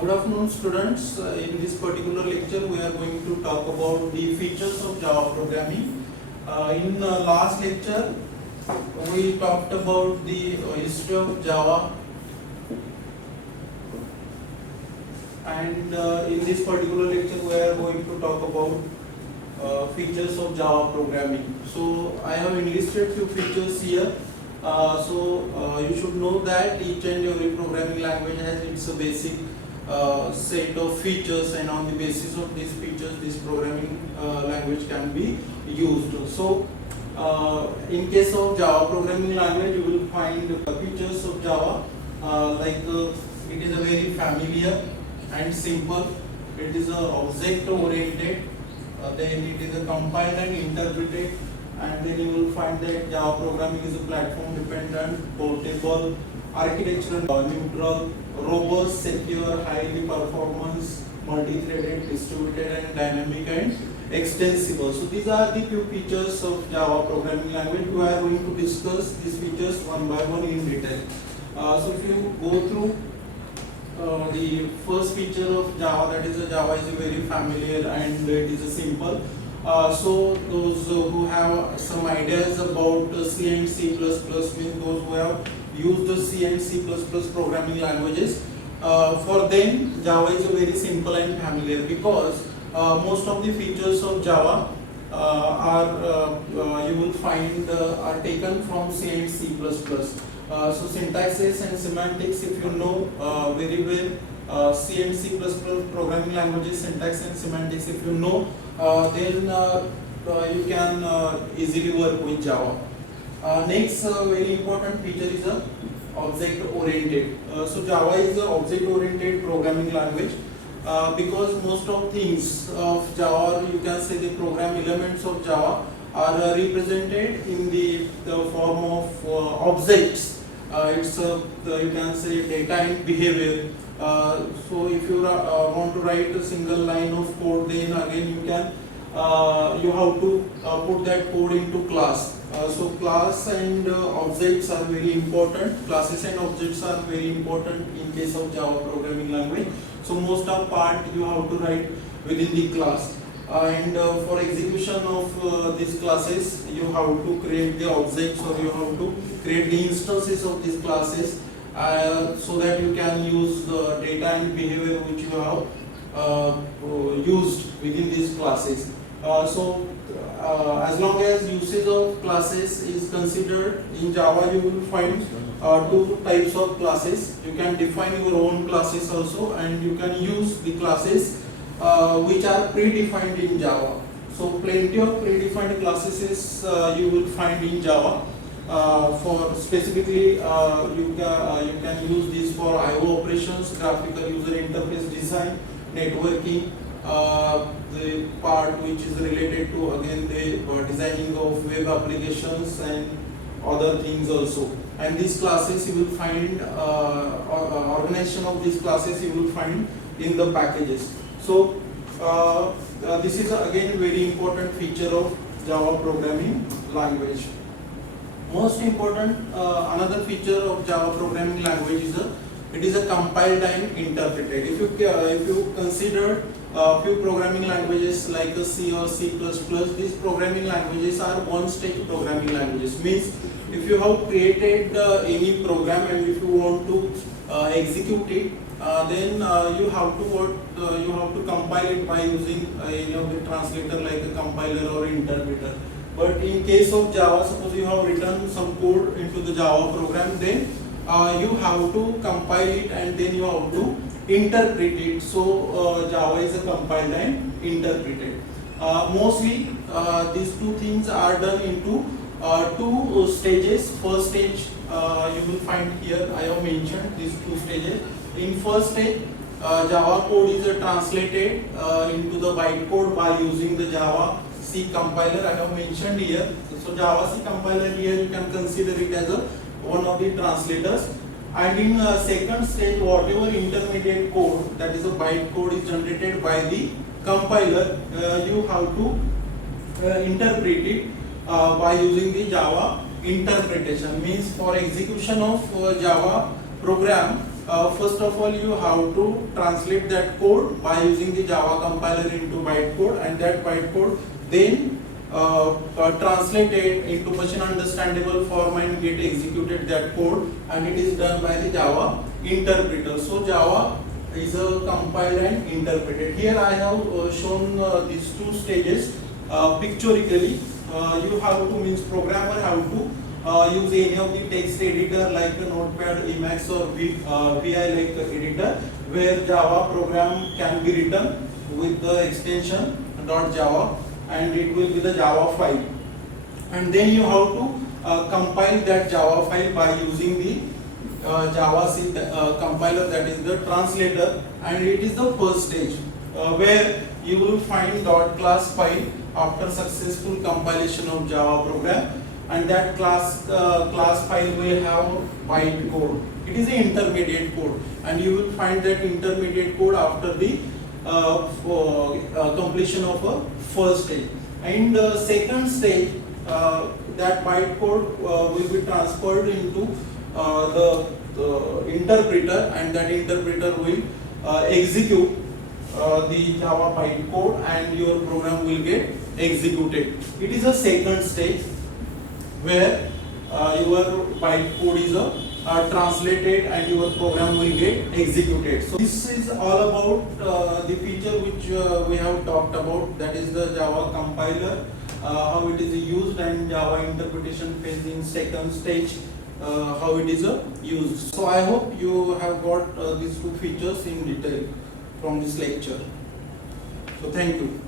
Good afternoon, students. In this particular lecture, we are going to talk about the features of Java programming. In last lecture, we talked about the history of Java, and in this particular lecture, we are going to talk about features of Java programming. So, I have enlisted few features here. You should know that each and every programming language has its basic set of features, and on the basis of these features this programming language can be used. So in case of Java programming language, you will find features of Java it is a very familiar and simple, it is a object oriented, then it is a compiled and interpreted, and then you will find that Java programming is a platform dependent, portable, architectural neutral, robust, secure, highly performance, multi-threaded, distributed and dynamic and extensible. So these are the few features of Java programming language. We are going to discuss these features one by one in detail. So if you go through the first feature of Java, that is Java is a very familiar and it is a simple. So those who have some ideas about C and C++, means those who have used the C and C++ programming languages, for them Java is a very simple and familiar, because most of the features of Java you will find are taken from C and C++. So syntaxes and semantics, if you know very well C and C++ programming languages, syntax and semantics, if you know, then you can easily work with Java. Next very important feature is object oriented. So Java is an object oriented programming language, because most of things of Java, you can say the program elements of Java are represented in the form of objects. It's you can say data and behavior. So if you want to write a single line of code, then again you have to put that code into class. So class and objects are very important. Classes and objects are very important in case of Java programming language. So most of part you have to write within the class. And for execution of these classes, you have to create the objects, or you have to create the instances of these classes, so that you can use the data and behavior which you have used within these classes. As long as usage of classes is considered in Java, you will find two types of classes. You can define your own classes also, and you can use the classes which are predefined in Java. So plenty of predefined classes you will find in Java. For specifically, you can use these for I/O operations, graphical user interface design, networking, the part which is related to again the designing of web applications and other things also. And these classes you will find organization of these classes you will find in the packages. So this is again very important feature of Java programming language. Most important another feature of Java programming language is it is a compiled and interpreted. If you consider few programming languages like C or C++, these programming languages are one-stage programming languages. Means if you have created any program and if you want to execute it, then you have to compile it by using any of the translator like a compiler or interpreter. But in case of Java, suppose you have written some code into the Java program, then you have to compile it and then you have to interpret it. So Java is a compiled and interpreted. Mostly these two things are done into two stages. First stage you will find here, I have mentioned these two stages. In first stage, Java code is translated into the bytecode by using the Java C compiler. I have mentioned here. So Java C compiler here you can consider it as one of the translators. And in second stage, whatever intermediate code, that is a bytecode, is generated by the compiler, you have to interpret it by using the Java interpretation. Means for execution of Java program, first of all you have to translate that code by using the Java compiler into bytecode, and that bytecode then translate it into machine understandable form and get executed that code, and it is done by the Java interpreter. So Java is a compiled and interpreted. Here I have shown these two stages pictorially. You have to, means programmer have to use any of the text editor like Notepad, Emacs or VI like editor, where Java program can be written with the extension .java, and it will be the Java file. And then you have to compile that Java file by using the Java C compiler, that is the translator, and it is the first stage where you will find .class file after successful compilation of Java program, and that class file will have bytecode. It is an intermediate code, and you will find that intermediate code after the completion of a first stage. And the second stage, that bytecode will be transferred into the interpreter, and that interpreter will execute the Java bytecode, and your program will get executed. It is a second stage where your bytecode is translated and your program will get executed. So this is all about the feature which we have talked about, that is the Java compiler, how it is used, and Java interpretation phase in second stage, how it is used. So I hope you have got these two features in detail from this lecture. So thank you.